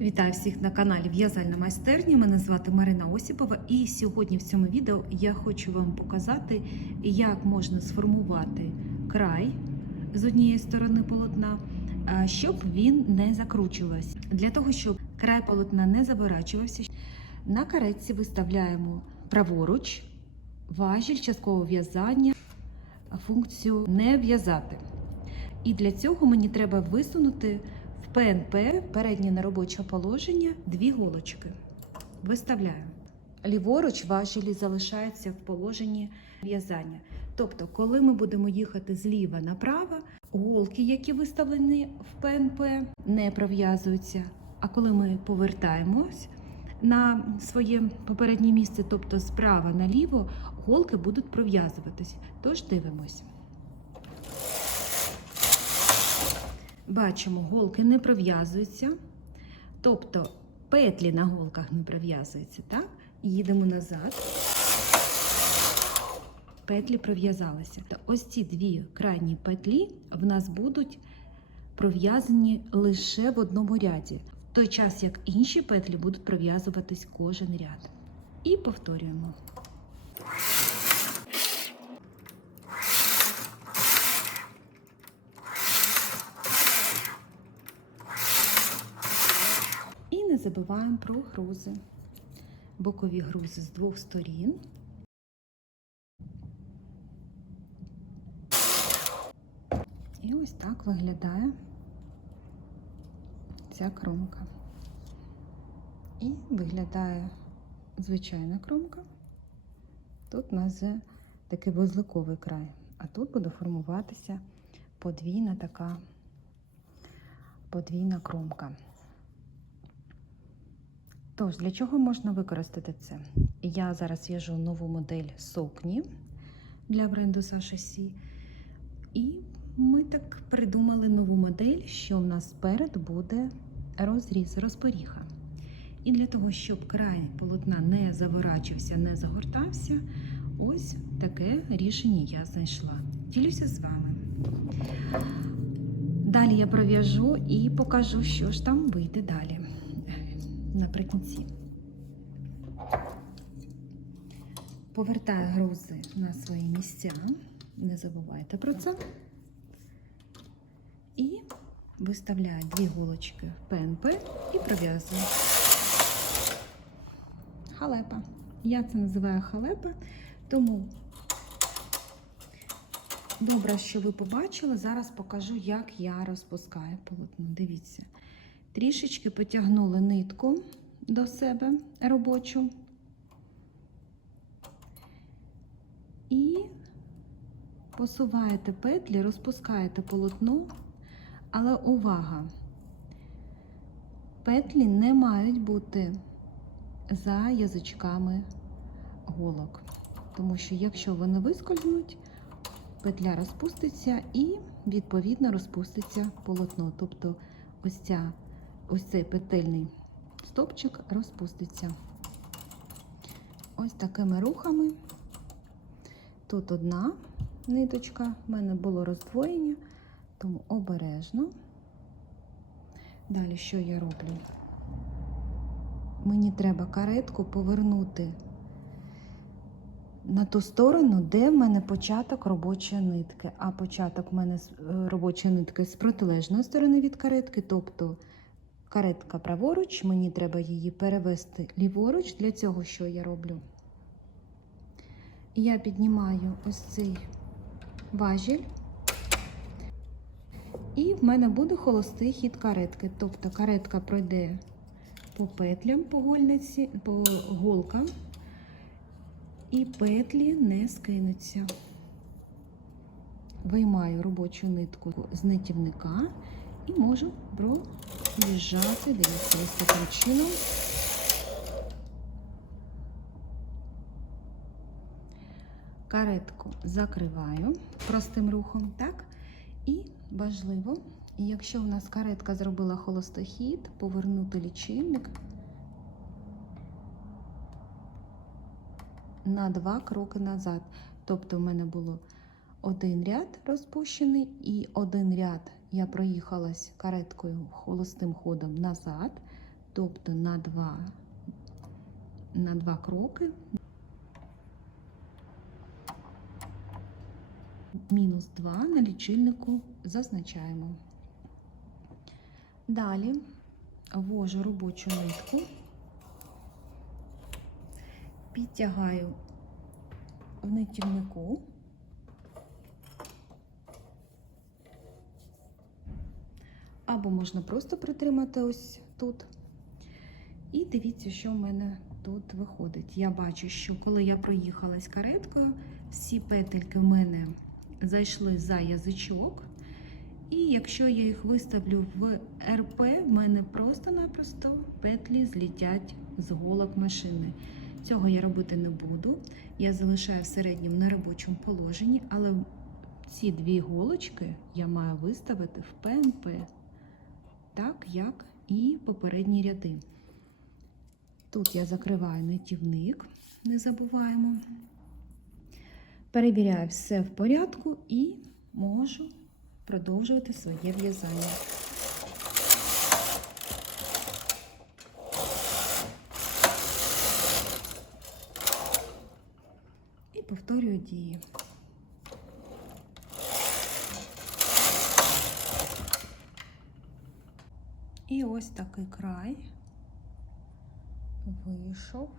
Вітаю всіх на каналі В'язальна майстерня. Мене звати Марина Осіпова, і сьогодні в цьому відео я хочу вам показати, як можна сформувати край з однієї сторони полотна, щоб він не закручувався. Для того, щоб край полотна не заворачувався, на каретці виставляємо праворуч важіль часткового в'язання, функцію не в'язати. І для цього мені треба висунути ПНП переднє неробоче положення дві голочки. Виставляю. Ліворуч важелі залишаються в положенні в'язання. Тобто, коли ми будемо їхати зліва направо, голки, які виставлені в ПНП, не пров'язуються. А коли ми повертаємось на своє попереднє місце, тобто справа наліво, голки будуть пров'язуватись. Тож дивимось. Бачимо, голки не пров'язуються, тобто петлі на голках не пров'язуються. Так? Їдемо назад. Петлі пров'язалися. Ось ці дві крайні петлі в нас будуть пров'язані лише в одному ряді, в той час як інші петлі будуть пров'язуватись кожен ряд. І повторюємо. І не забуваємо про грузи. Бокові грузи з двох сторін. І ось так виглядає ця кромка. І виглядає звичайна кромка. Тут у нас такий вузликовий край, а тут буде формуватися подвійна така подвійна кромка. Тож, для чого можна використати це? Я зараз в'яжу нову модель сукні для бренду Саша Сі. І ми так придумали нову модель, що в нас спереду буде розріз, розпоріха. І для того, щоб край полотна не заворачився, не загортався, ось таке рішення я знайшла. Ділюся з вами. Далі я пров'яжу і покажу, що ж там вийде далі наприкінці. Повертаю грузи на свої місця. Не забувайте про це. І виставляю дві голочки в ПНП і пров'язую. Халепа. Я це називаю халепа, тому добре, що ви побачили. Зараз покажу, як я розпускаю полотно. Дивіться. Трішечки потягнули нитку до себе робочу. І посуваєте петлі, розпускаєте полотно, але увага! Петлі не мають бути за язичками голок, тому що якщо вони вискользнуть, петля розпуститься і, відповідно, розпуститься полотно. Тобто ось ця ось цей петельний стопчик розпуститься. Ось такими рухами. Тут одна ниточка, в мене було роздвоєння, тому обережно. Далі що я роблю? Мені треба каретку повернути на ту сторону, де в мене початок робочої нитки. А початок в мене робочої нитки з протилежної сторони від каретки, тобто каретка праворуч, мені треба її перевести ліворуч. Для цього що я роблю? Я піднімаю ось цей важіль, і в мене буде холостий хід каретки. Тобто каретка пройде по петлям по гольниці, по голкам, і петлі не скинуться. Виймаю робочу нитку з нитівника і можу проїжджати, дивіться, ось таким чином. Каретку закриваю простим рухом, так? І важливо, якщо в нас каретка зробила холостохід, повернути лічильник на два кроки назад. Тобто в мене було один ряд розпущений і один ряд я проїхалась кареткою холостим ходом назад, тобто на два, на два кроки. Мінус 2 на лічильнику зазначаємо. Далі ввожу робочу нитку, підтягаю в нитівнику. Або можна просто притримати ось тут. І дивіться, що в мене тут виходить. Я бачу, що коли я проїхалась кареткою, всі петельки в мене зайшли за язичок. І якщо я їх виставлю в РП, в мене просто-напросто петлі злітять з голок машини. Цього я робити не буду. Я залишаю в середньому на робочому положенні, але ці дві голочки я маю виставити в ПНП, так як і попередні ряди. Тут я закриваю нитівник, не забуваємо. Перевіряю все в порядку і можу продовжувати своє в'язання. І повторюю дії. І ось такий край вийшов.